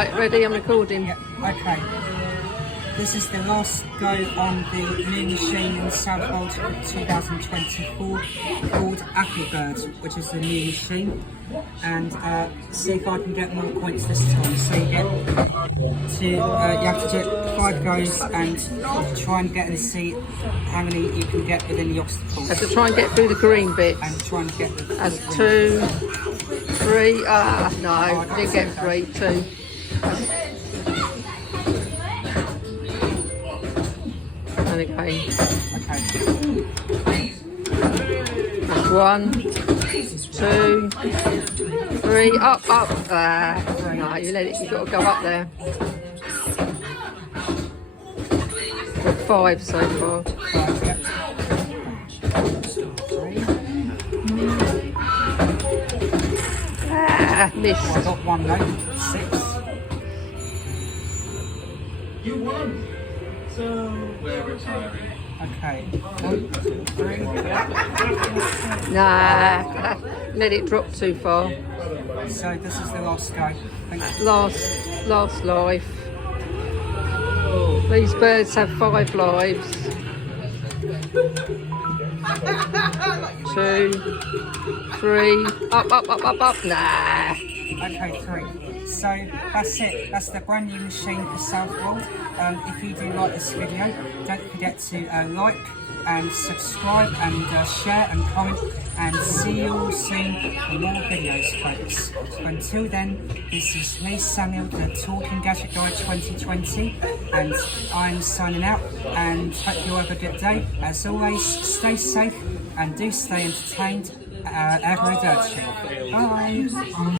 Right, ready, I'm recording. Yeah, okay. This is the last go on the new machine in Southwold 2024 called Appy, which is the new machine. And see if I can get more points this time. So you have to do 5 goes and try and get and see how many you can get within the obstacles. Have to try and get through the green bits. And try and get the That's 2, 3, no, didn't get 3, 2. And again. Okay. That's 1, 2, 3, up. No, you let it, you've got to go up there. Got 5 so far. Missed. I got 1 though. 6. You won! So, we're retiring. Okay. 1, 2, 3. Nah, let it drop too far. So this is the last go. Last life. These birds have 5 lives. 2, 3, up. Nah. Okay, 3. So that's it. That's the brand new machine for Southwold. If you do like this video, don't forget to like and subscribe and share and comment, and see you all soon for more videos, folks. So until then, this is me, Samuel, the Talking Gadget Guy 2020, and I'm signing out, and hope you have a good day. As always, stay safe and do stay entertained. Arrivederci. Bye.